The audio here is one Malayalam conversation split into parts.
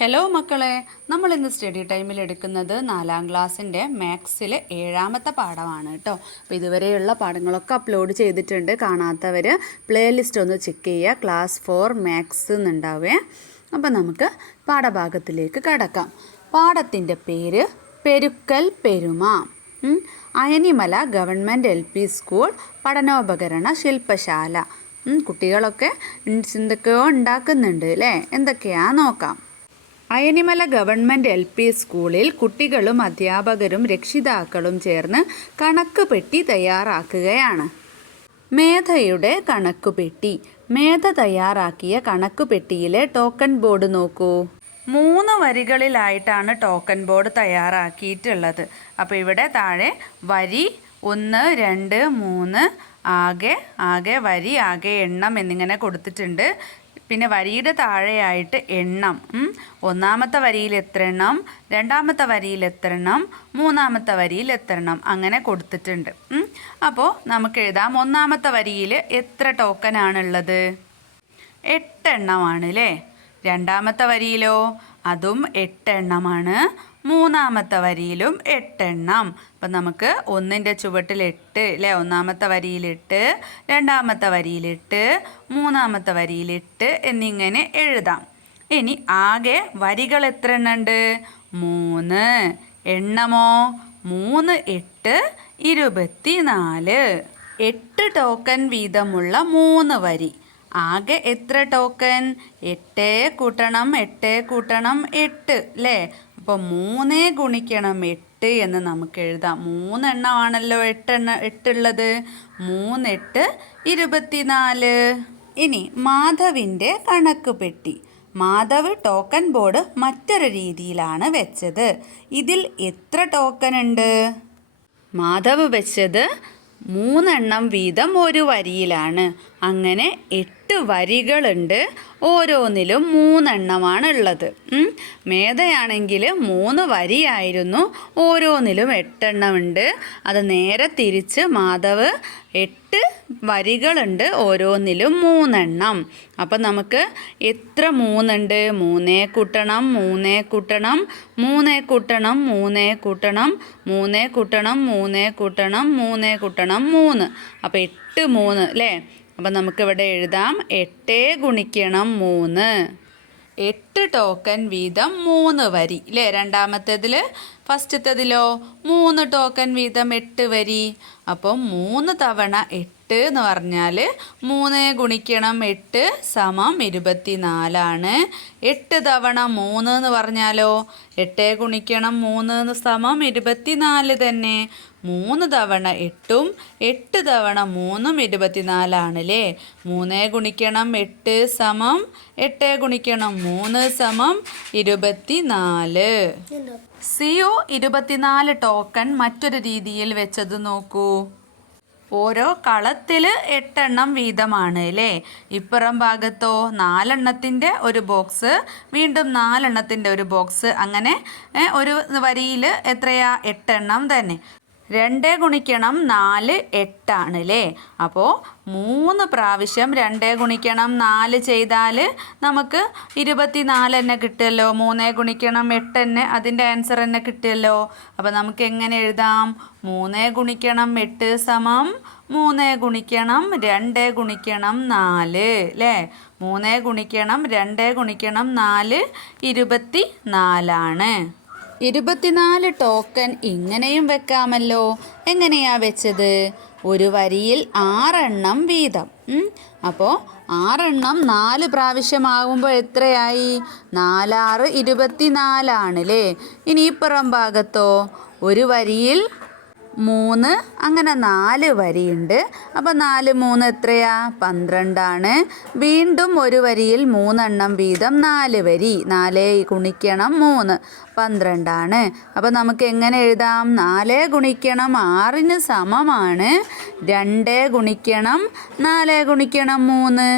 ഹലോ മക്കളെ, നമ്മൾ ഇന്ന് സ്റ്റഡി ടൈമിൽ എടുക്കുന്നത് 4ാം ക്ലാസ്സിൻ്റെ മാത്സിലെ 7ാമത്തെ പാഠമാണ് കേട്ടോ. അപ്പോൾ ഇതുവരെയുള്ള പാഠങ്ങളൊക്കെ അപ്ലോഡ് ചെയ്തിട്ടുണ്ട്. കാണാത്തവർ പ്ലേലിസ്റ്റ് ഒന്ന് ചെക്ക് ചെയ്യുക. ക്ലാസ് 4 മാത്സ് എന്നുണ്ടാവേ. അപ്പോൾ നമുക്ക് പാഠഭാഗത്തിലേക്ക് കടക്കാം. പാഠത്തിൻ്റെ പേര് പെരുക്കൽ പെരുമ. അയനിമല ഗവൺമെൻറ് LP സ്കൂൾ പഠനോപകരണ ശില്പശാല. കുട്ടികളൊക്കെ എന്തൊക്കെയോ ഉണ്ടാക്കുന്നുണ്ട് അല്ലേ? എന്തൊക്കെയാ നോക്കാം. അയനിമല ഗവൺമെൻറ് LP സ്കൂളിൽ കുട്ടികളും അധ്യാപകരും രക്ഷിതാക്കളും ചേർന്ന് കണക്ക് പെട്ടി തയ്യാറാക്കുകയാണ്. മേധയുടെ കണക്കുപെട്ടി. മേധ തയ്യാറാക്കിയ കണക്കുപെട്ടിയിലെ ടോക്കൺ ബോർഡ് നോക്കൂ. 3 വരികളിലായിട്ടാണ് ടോക്കൺ ബോർഡ് തയ്യാറാക്കിയിട്ടുള്ളത്. അപ്പോൾ ഇവിടെ താഴെ വരി 1, 2, 3 ആകെ വരി ആകെ എണ്ണം എന്നിങ്ങനെ കൊടുത്തിട്ടുണ്ട്. പിന്നെ വരിയുടെ താഴെയായിട്ട് എണ്ണം, 1ാമത്തെ വരിയിൽ എത്ര എണ്ണം, 2ാമത്തെ വരിയിൽ എത്ര എണ്ണം, 3ാമത്തെ വരിയിൽ എത്ര എണ്ണം അങ്ങനെ കൊടുത്തിട്ടുണ്ട്. അപ്പോൾ നമുക്ക് എഴുതാം. 1ാമത്തെ വരിയിൽ എത്ര ടോക്കനാണുള്ളത്? 8 എണ്ണമാണ് അല്ലേ. 2ാമത്തെ വരിയിലോ അതും 8 എണ്ണമാണ്. 3ാമത്തെ വരിയിലും 8 എണ്ണം. അപ്പം നമുക്ക് 1ൻ്റെ ചുവട്ടിൽ 8 അല്ലേ. 1ാമത്തെ വരിയിൽ 8, 2ാമത്തെ വരിയിൽ 8, 3ാമത്തെ വരിയിൽ 8 എന്നിങ്ങനെ എഴുതാം. ഇനി ആകെ വരികൾ എത്ര എണ്ണമുണ്ട്? 3. എണ്ണമോ 3, 8, 24. 8 ടോക്കൺ വീതമുള്ള 3 വരി. ആകെ എത്ര ടോക്കൺ? 8 കൂട്ടണം 8 കൂട്ടണം 8 അല്ലേ. അപ്പോൾ 3 ഗുണിക്കണം 8 എന്ന് നമുക്ക് എഴുതാം. 3 എണ്ണമാണല്ലോ 8 ഉള്ളത്. 3, 8, 24. ഇനി മാധവിൻ്റെ കണക്ക് പെട്ടി. മാധവ് ടോക്കൺ ബോർഡ് മറ്റൊരു രീതിയിലാണ് വെച്ചത്. ഇതിൽ എത്ര ടോക്കൺ ഉണ്ട്? മാധവ് വെച്ചത് 3 എണ്ണം വീതം ഒരു വരിയിലാണ്. അങ്ങനെ 8 വരികളുണ്ട്. ഓരോന്നിലും 3 എണ്ണമാണ് ഉള്ളത്. മേധയാണെങ്കിൽ 3 വരിയായിരുന്നു. ഓരോന്നിലും 8 എണ്ണമുണ്ട്. അത് നേരെ തിരിച്ച് മാധവ് 8 വരികളുണ്ട്. ഓരോന്നിലും 3 എണ്ണം. അപ്പം നമുക്ക് എത്ര 3 ഉണ്ട്? 3 കൂട്ടണം 3 കൂട്ടണം 3 കൂട്ടണം 3 കൂട്ടണം 3 കൂട്ടണം 3 കൂട്ടണം 3 കൂട്ടണം 3. അപ്പോൾ 8, 3 അല്ലേ. അപ്പം നമുക്കിവിടെ എഴുതാം 8 ഗുണിക്കണം 3. 8 ടോക്കൺ വീതം 3 വരി അല്ലേ. രണ്ടാമത്തേതിൽ ഫസ്റ്റത്തേതിലോ 3 ടോക്കൺ വീതം 8 വരി. അപ്പോൾ 3 തവണ 8 എന്ന് പറഞ്ഞാൽ 3 ഗുണിക്കണം 8 സമം 24. 8 തവണ 3 എന്ന് പറഞ്ഞാലോ 8 ഗുണിക്കണം 3 സമം 24 തന്നെ. 3 തവണ 8ഉം 8 തവണ 3ഉം 24 അല്ലേ. 3 ഗുണിക്കണം 8 സമം 8 ഗുണിക്കണം 3 സമം 24. CO 24 ടോക്കൺ മറ്റൊരു രീതിയിൽ വെച്ചത് നോക്കൂ. ഓരോ കളത്തിൽ 8 എണ്ണം വീതമാണ് അല്ലേ. ഇപ്പുറം ഭാഗത്തോ 4 എണ്ണത്തിൻ്റെ ഒരു ബോക്സ്, വീണ്ടും 4 എണ്ണത്തിൻ്റെ ഒരു ബോക്സ്. അങ്ങനെ ഒരു വരിയിൽ എത്രയാ? 8 എണ്ണം തന്നെ. 2 ഗുണിക്കണം 4 8 ആണ് അല്ലേ. അപ്പോൾ 3 പ്രാവശ്യം 2 ഗുണിക്കണം 4 ചെയ്താൽ നമുക്ക് 24 തന്നെ കിട്ടുമല്ലോ. 3 ഗുണിക്കണം 8 തന്നെ അതിൻ്റെ ആൻസർ തന്നെ കിട്ടുമല്ലോ. അപ്പോൾ നമുക്ക് എങ്ങനെ എഴുതാം? 3 ഗുണിക്കണം 8 സമം 3 ഗുണിക്കണം 2 ഗുണിക്കണം 4 അല്ലേ. 3 ഗുണിക്കണം 2 ഗുണിക്കണം 4 24 ആണ്. 24 ടോക്കൺ ഇങ്ങനെയും വെക്കാമല്ലോ. എങ്ങനെയാ വെച്ചത്? ഒരു വരിയിൽ 6 എണ്ണം വീതം. അപ്പോൾ 6 എണ്ണം 4 പ്രാവശ്യമാകുമ്പോൾ എത്രയായി? 4, 6, 24 ആണ് അല്ലേ. ഇനി ഇപ്പുറം ഭാഗത്തോ ഒരു വരിയിൽ 3, അങ്ങനെ 4 വരിയുണ്ട്. അപ്പോൾ 4, 3 എത്രയാ? 12 ആണ്. വീണ്ടും ഒരു വരിയിൽ 3 എണ്ണം വീതം 4 വരി. 4 ഗുണിക്കണം 3 12 ആണ്. അപ്പോൾ നമുക്ക് എങ്ങനെ എഴുതാം? 4 ഗുണിക്കണം 6ന് സമമാണ് 2 ഗുണിക്കണം 4 ഗുണിക്കണം 3.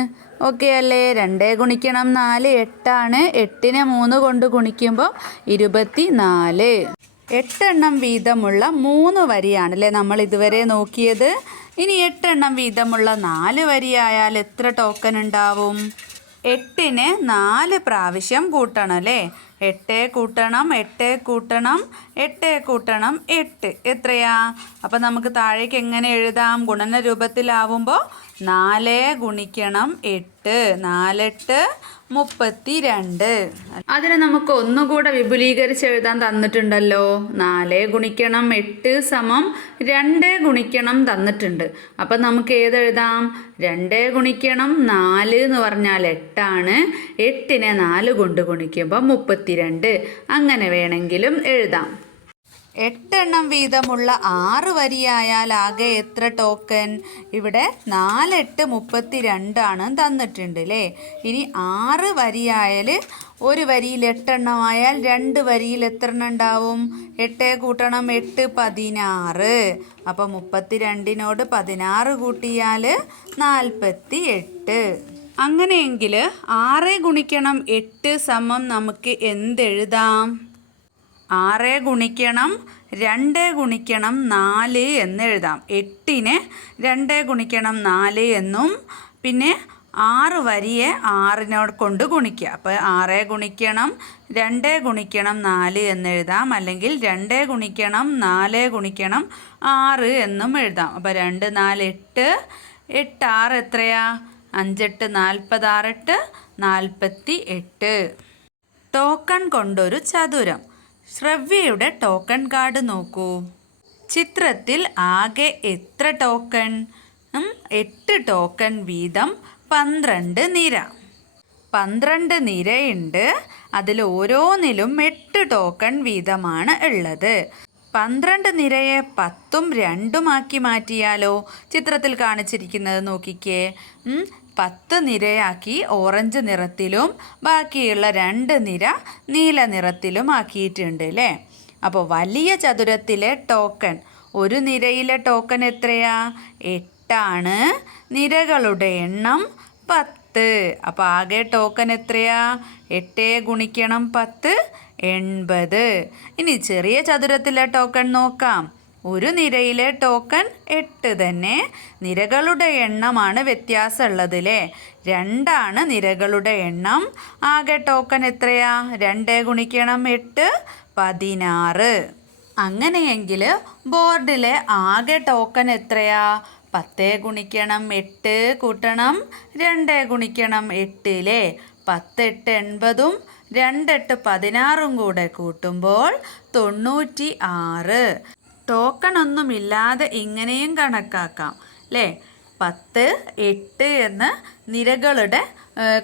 ഓക്കെ അല്ലേ. 2 ഗുണിക്കണം 4 8 ആണ്. 8നെ 3 കൊണ്ട് ഗുണിക്കുമ്പോൾ 24. 8 എണ്ണം വീതമുള്ള 3 വരിയാണല്ലേ നമ്മൾ ഇതുവരെ നോക്കിയത്. ഇനി 8 എണ്ണം വീതമുള്ള 4 വരിയായാൽ എത്ര ടോക്കൺ ഉണ്ടാവും? 8നെ 4 പ്രാവശ്യം കൂട്ടണം അല്ലേ? 8 കൂട്ടണം 8 കൂട്ടണം 8 കൂട്ടണം 8 എത്രയാ? അപ്പം നമുക്ക് താഴേക്ക് എങ്ങനെ എഴുതാം? ഗുണന രൂപത്തിലാവുമ്പോൾ 4 ഗുണിക്കണം 8 4 32. അതിനെ നമുക്ക് ഒന്നുകൂടെ വിപുലീകരിച്ച് എഴുതാൻ തന്നിട്ടുണ്ടല്ലോ. 4 ഗുണിക്കണം 8 സമം 2 ഗുണിക്കണം തന്നിട്ടുണ്ട്. അപ്പം നമുക്ക് ഏതെഴുതാം? 2 ഗുണിക്കണം 4 എന്ന് പറഞ്ഞാൽ 8 ആണ്. 8നെ 4 കൊണ്ട് ഗുണിക്കുമ്പോൾ 32. അങ്ങനെ വേണമെങ്കിലും എഴുതാം. 8 എണ്ണം വീതമുള്ള 6 വരിയായാൽ ആകെ എത്ര ടോക്കൺ? ഇവിടെ 4 8 32 ആണ് തന്നിട്ടുണ്ട് അല്ലേ? ഇനി 6 വരിയായാൽ ഒരു വരിയിൽ 8 എണ്ണമായാൽ 2 വരിയിൽ എത്ര എണ്ണം ഉണ്ടാവും? 8 കൂട്ടണം 8 16. അപ്പം 32നോട് 16 കൂട്ടിയാൽ 48. അങ്ങനെയെങ്കിൽ 6 ഗുണിക്കണം 8 സമം നമുക്ക് എന്തെഴുതാം? 6 ഗുണിക്കണം 2 ഗുണിക്കണം 4 എന്നെഴുതാം. 8നെ 2 ഗുണിക്കണം 4 എന്നും പിന്നെ 6 വരിയെ 6നോട് കൊണ്ട് ഗുണിക്കുക. അപ്പോൾ 6 ഗുണിക്കണം 2 ഗുണിക്കണം 4 എന്നെഴുതാം. അല്ലെങ്കിൽ 2 ഗുണിക്കണം 4 ഗുണിക്കണം 6 എന്നും എഴുതാം. അപ്പോൾ 2 4 8 8 6 എത്രയാ? 5 8 46 48. ടോക്കൺ കൊണ്ടൊരു ചതുരം. ശ്രവ്യയുടെ ടോക്കൺ കാർഡ് നോക്കൂ. ചിത്രത്തിൽ ആകെ എത്ര ടോക്കൺ? 8 ടോക്കൺ വീതം 12 നിര. 12 നിരയുണ്ട്. അതിൽ ഓരോന്നിലും 8 ടോക്കൺ വീതമാണ് ഉള്ളത്. 12 നിരയെ 10ഉം 2ഉം ആക്കി മാറ്റിയാലോ? ചിത്രത്തിൽ കാണിച്ചിരിക്കുന്നത് നോക്കിക്കേ. 10 നിരയാക്കി ഓറഞ്ച് നിറത്തിലും ബാക്കിയുള്ള 2 നിര നീല നിറത്തിലും ആക്കിയിട്ടുണ്ട് അല്ലേ? അപ്പോൾ വലിയ ചതുരത്തിലെ ടോക്കൺ, ഒരു നിരയിലെ ടോക്കൺ എത്രയാ? 8 ആണ്. നിരകളുടെ എണ്ണം 10. അപ്പോൾ ആകെ ടോക്കൺ എത്രയാ? 8 ഗുണിക്കണം 10 80. ഇനി ചെറിയ ചതുരത്തിലെ ടോക്കൺ നോക്കാം. ഒരു നിരയിലെ ടോക്കൺ 8 തന്നെ. നിരകളുടെ എണ്ണമാണ് വ്യത്യാസമുള്ളത് അല്ലേ? 2 ആണ് നിരകളുടെ എണ്ണം. ആകെ ടോക്കൺ എത്രയാ? 2 ഗുണിക്കണം 8 16. അങ്ങനെയെങ്കിൽ ബോർഡിലെ ആകെ ടോക്കൺ എത്രയാ? 10 ഗുണിക്കണം 8 കൂട്ടണം 2 ഗുണിക്കണം 8 അല്ലേ? 10 8 80ഉം 2 8 16ഉം കൂടെ കൂട്ടുമ്പോൾ 96. ടോക്കൺ ഒന്നുമില്ലാതെ ഇങ്ങനെയും കണക്കാക്കാം അല്ലേ? 10 8 എന്ന് നിരകളുടെ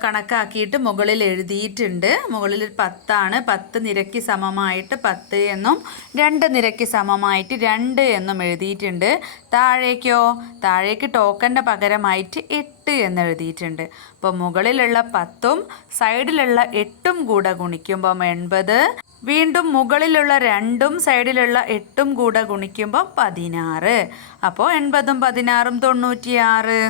കണക്കാക്കിയിട്ട് മുകളിൽ എഴുതിയിട്ടുണ്ട്. മുകളിൽ 10 ആണ്. 10 നിരയ്ക്ക് സമമായിട്ട് 10 എന്നും 2 നിരയ്ക്ക് സമമായിട്ട് 2 എന്നും എഴുതിയിട്ടുണ്ട്. താഴേക്കോ? താഴേക്ക് ടോക്കൻ്റെ പകരമായിട്ട് 8 എന്ന് എഴുതിയിട്ടുണ്ട്. അപ്പോൾ മുകളിലുള്ള 10ഉം സൈഡിലുള്ള 8ഉം കൂടെ ഗുണിക്കുമ്പം 80. വീണ്ടും മുകളിലുള്ള 2ഉം സൈഡിലുള്ള 8ഉം കൂടെ ഗുണിക്കുമ്പോൾ 16. അപ്പോൾ 80ഉം 16ഉം 96.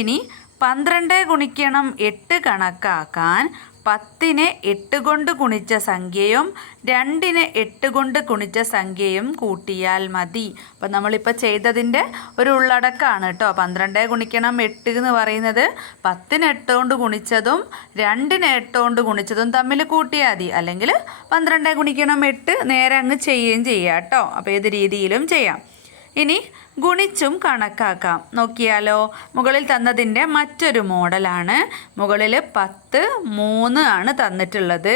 ഇനി 12 ഗുണിക്കണം 8 കണക്കാക്കാൻ 10നെ 8 കൊണ്ട് ഗുണിച്ച സംഖ്യയും 2നെ 8 കൊണ്ട് ഗുണിച്ച സംഖ്യയും കൂട്ടിയാൽ മതി. അപ്പം നമ്മളിപ്പോൾ ചെയ്തതിൻ്റെ ഒരു ഉള്ളടക്കമാണ് കേട്ടോ. 12 ഗുണിക്കണം 8 എന്ന് പറയുന്നത് 10നെ 8 കൊണ്ട് ഗുണിച്ചതും 2നെ 8 കൊണ്ട് ഗുണിച്ചതും തമ്മിൽ കൂട്ടിയാൽ മതി. അല്ലെങ്കിൽ 12 ഗുണിക്കണം 8 നേരെ അങ്ങ് ചെയ്യുകയും ചെയ്യാം കേട്ടോ. അപ്പോൾ ഏത് രീതിയിലും ചെയ്യാം. ഇനി ഗുണിച്ചും കണക്കാക്കാം. നോക്കിയാലോ? മുകളിൽ തന്നതിൻ്റെ മറ്റൊരു മോഡലാണ്. മുകളിൽ 10 3 ആണ് തന്നിട്ടുള്ളത്.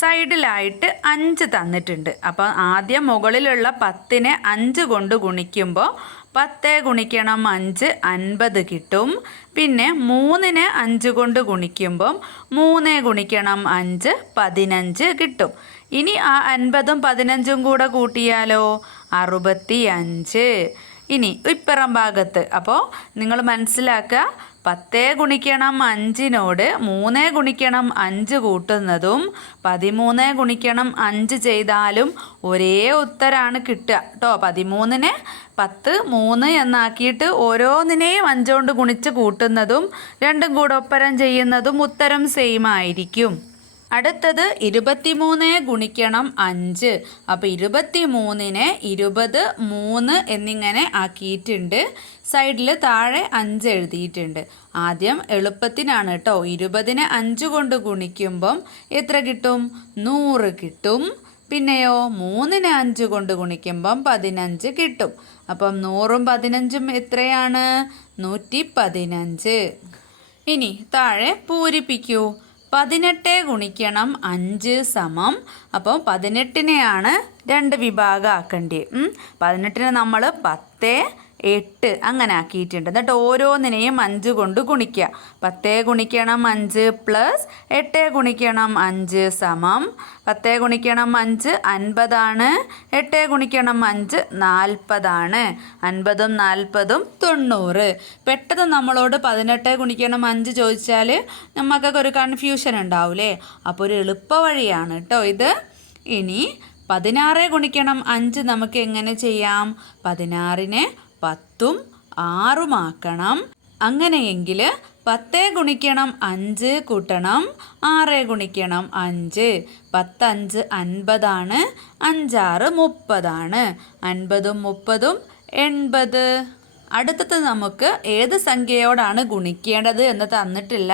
സൈഡിലായിട്ട് 5 തന്നിട്ടുണ്ട്. അപ്പോൾ ആദ്യം മുകളിലുള്ള 10നെ 5 കൊണ്ട് ഗുണിക്കുമ്പോൾ 10 ഗുണിക്കണം 5 50 കിട്ടും. പിന്നെ 3നെ 5 കൊണ്ട് ഗുണിക്കുമ്പം 3 ഗുണിക്കണം 5 15 കിട്ടും. ഇനി ആ 50ഉം 15ഉം കൂടെ കൂട്ടിയാലോ? 65. ഇനി ഇപ്പുറം ഭാഗത്ത് അപ്പോൾ നിങ്ങൾ മനസ്സിലാക്കുക, 10 ഗുണിക്കണം 5നോട് 3 ഗുണിക്കണം 5 കൂട്ടുന്നതും 13 ഗുണിക്കണം 5 ചെയ്താലും ഒരേ ഉത്തരമാണ് കിട്ടുക കേട്ടോ. 13നെ 10 3 എന്നാക്കിയിട്ട് ഓരോന്നിനെയും 5 കൊണ്ട് ഗുണിച്ച് കൂട്ടുന്നതും രണ്ടും കൂടെ ഒപ്പരം ചെയ്യുന്നതും ഉത്തരം സെയിം ആയിരിക്കും. അടുത്തത് 23 ഗുണിക്കണം 5. അപ്പോൾ 23നെ 20, 3 എന്നിങ്ങനെ ആക്കിയിട്ടുണ്ട്. സൈഡിൽ താഴെ 5 എഴുതിയിട്ടുണ്ട്. ആദ്യം എളുപ്പത്തിനാണ് കേട്ടോ. 20നെ 5 കൊണ്ട് ഗുണിക്കുമ്പം എത്ര കിട്ടും? 100 കിട്ടും. പിന്നെയോ 3നെ 5 കൊണ്ട് ഗുണിക്കുമ്പം 15 കിട്ടും. അപ്പം 100ഉം 15ഉം എത്രയാണ്? 115. ഇനി താഴെ പൂരിപ്പിക്കൂ. 18 ഗുണിക്കണം 5 സമം. അപ്പോൾ 18നെയാണ് 2 വിഭാഗം ആക്കേണ്ടത്. 18നെ നമ്മൾ 10, 8 അങ്ങനെ ആക്കിയിട്ടുണ്ട്. എന്നിട്ട് ഓരോന്നിനെയും 5 കൊണ്ട് ഗുണിക്കുക. 10 ഗുണിക്കണം 5 പ്ലസ് 8 ഗുണിക്കണം 5 സമം 10 ഗുണിക്കണം 5 50 ആണ്. 8 ഗുണിക്കണം 5 40 ആണ്. 50ഉം 40ഉം 90. പെട്ടെന്ന് നമ്മളോട് 18 ഗുണിക്കണം 5 ചോദിച്ചാൽ നമുക്കൊക്കെ ഒരു കൺഫ്യൂഷൻ ഉണ്ടാവില്ലേ? അപ്പോൾ ഒരു എളുപ്പ വഴിയാണ് കേട്ടോ ഇത്. ഇനി 16 ഗുണിക്കണം 5 നമുക്ക് എങ്ങനെ ചെയ്യാം? 16നെ 10ഉം 6ഉം ആക്കണം. അങ്ങനെയെങ്കിൽ 10 ഗുണിക്കണം 5 കൂട്ടണം 6 ഗുണിക്കണം 5. 10 5 50 ആണ്. 5 6 30 ആണ്. 50ഉം 30ഉം 80. അടുത്തത് നമുക്ക് ഏത് സംഖ്യയോടാണ് ഗുണിക്കേണ്ടത് എന്ന് തന്നിട്ടില്ല.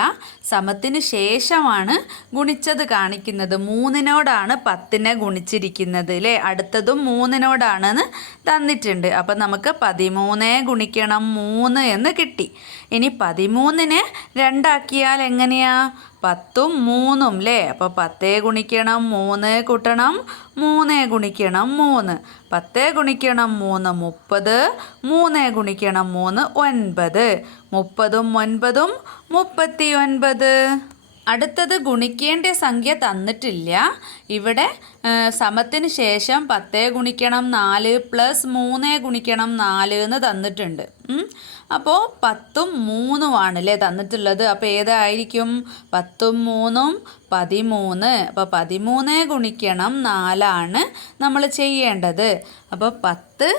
സമത്തിന് ശേഷമാണ് ഗുണിച്ചത് കാണിക്കുന്നത്. 3നോടാണ് 10നെ ഗുണിച്ചിരിക്കുന്നത് അല്ലേ? അടുത്തതും 3നോടാണെന്ന് തന്നിട്ടുണ്ട്. അപ്പം നമുക്ക് 13 ഗുണിക്കണം 3 എന്ന് കിട്ടി. ഇനി 13നെ 2 ആക്കിയാൽ എങ്ങനെയാ? 10ഉം 3ഉം അല്ലേ? അപ്പോൾ 10 ഗുണിക്കണം 3 കൂട്ടണം 3 ഗുണിക്കണം 3. 10 ഗുണിക്കണം 3 30. 3 ഗുണിക്കണം 3 9. 30ഉം 9ഉം 39. അടുത്തത് ഗുണിക്കേണ്ട സംഖ്യ തന്നിട്ടില്ല. ഇവിടെ സമത്തിന് ശേഷം 10 ഗുണിക്കണം 4 പ്ലസ് 3 ഗുണിക്കണം 4 എന്ന് തന്നിട്ടുണ്ട്. അപ്പോൾ 10ഉം 3ഉം ആണല്ലേ തന്നിട്ടുള്ളത്. അപ്പോൾ ഏതായിരിക്കും? 10ഉം 3ഉം 13. അപ്പോൾ 13 ഗുണിക്കണം 4 നമ്മൾ ചെയ്യേണ്ടത്. അപ്പോൾ 10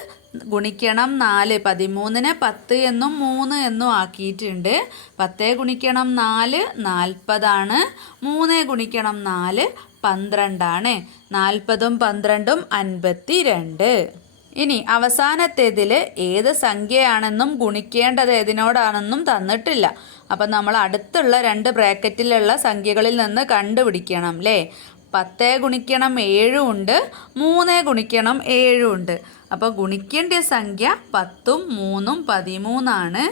ഗുണിക്കണം 4. 13നെ 10 എന്നും 3 എന്നും ആക്കിയിട്ടുണ്ട്. 10 ഗുണിക്കണം 4 40 ആണ്. 3 ഗുണിക്കണം 4 12 ആണ്. 40ഉം 12ഉം 52. ഇനി അവസാനത്തേതിൽ ഏത് സംഖ്യയാണെന്നും ഗുണിക്കേണ്ടത് ഏതിനോടാണെന്നും തന്നിട്ടില്ല. അപ്പം നമ്മൾ അടുത്തുള്ള 2 ബ്രാക്കറ്റിലുള്ള സംഖ്യകളിൽ നിന്ന് കണ്ടുപിടിക്കണം അല്ലേ? 10 ഗുണിക്കണം 7 ഉണ്ട്. 3 ഗുണിക്കണം 7 ഉണ്ട്. അപ്പോൾ ഗുണിക്കേണ്ട സംഖ്യ 10ഉം 3ഉം 13 ആണ്.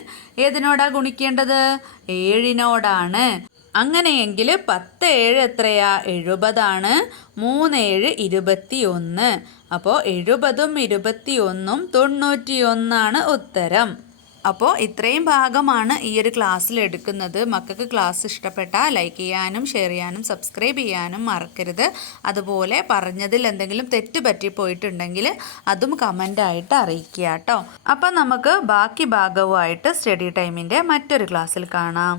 ഏതിനോടാണ് ഗുണിക്കേണ്ടത്? 7നോടാണ്. അങ്ങനെയെങ്കിൽ 10 7 എത്രയാ? 70 ആണ്. 3 7 21. അപ്പോൾ 70ഉം 21ഉം 91 ആണ് ഉത്തരം. അപ്പോൾ ഇത്രയും ഭാഗമാണ് ഈ ഒരു ക്ലാസ്സിൽ എടുക്കുന്നത്. മക്കൾക്ക് ക്ലാസ് ഇഷ്ടപ്പെട്ടാൽ ലൈക്ക് ചെയ്യാനും ഷെയർ ചെയ്യാനും സബ്സ്ക്രൈബ് ചെയ്യാനും മറക്കരുത്. അതുപോലെ പറഞ്ഞതിൽ എന്തെങ്കിലും തെറ്റ് പറ്റിപ്പോയിട്ടുണ്ടെങ്കിൽ അതും കമൻ്റായിട്ട് അറിയിക്കുക കേട്ടോ. അപ്പം നമുക്ക് ബാക്കി ഭാഗവുമായിട്ട് സ്റ്റഡി ടൈമിൻ്റെ മറ്റൊരു ക്ലാസ്സിൽ കാണാം.